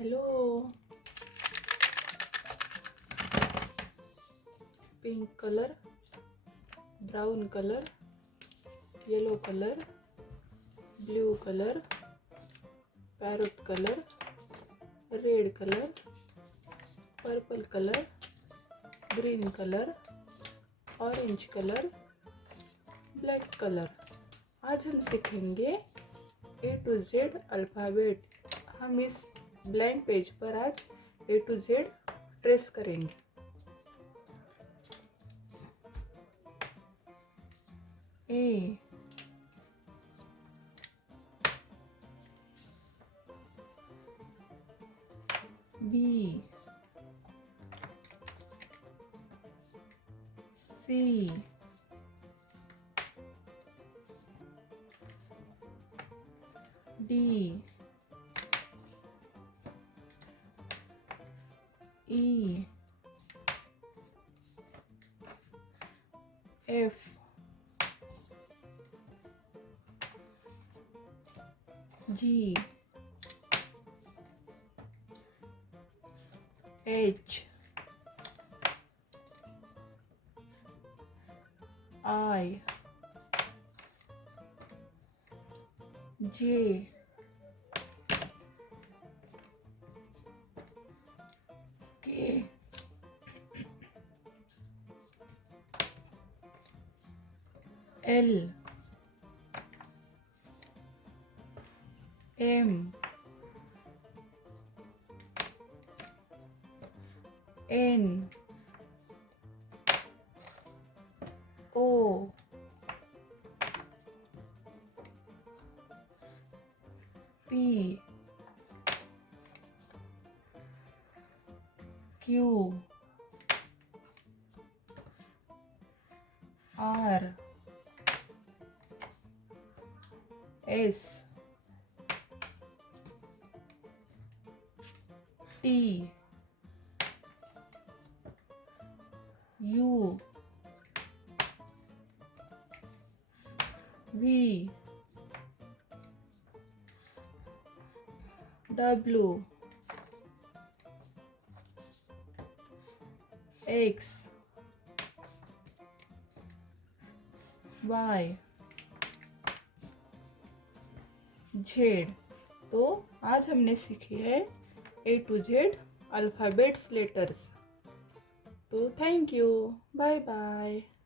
Hello. Pink color, brown color, yellow color, blue color, parrot color, red color, purple color, green color, orange colour, black colour. आज हम सीखेंगे A to Z alphabet. हम इस blank page पर आज A to Z trace करेंगे। A, B, C, D, E, F, G, H, I, J, K, L, M, N, O, P, Q, R, S, T, U, V, W, X, Y, Z। तो आज हमने सीखी है A to Z alphabets letters. तो thank you, bye bye.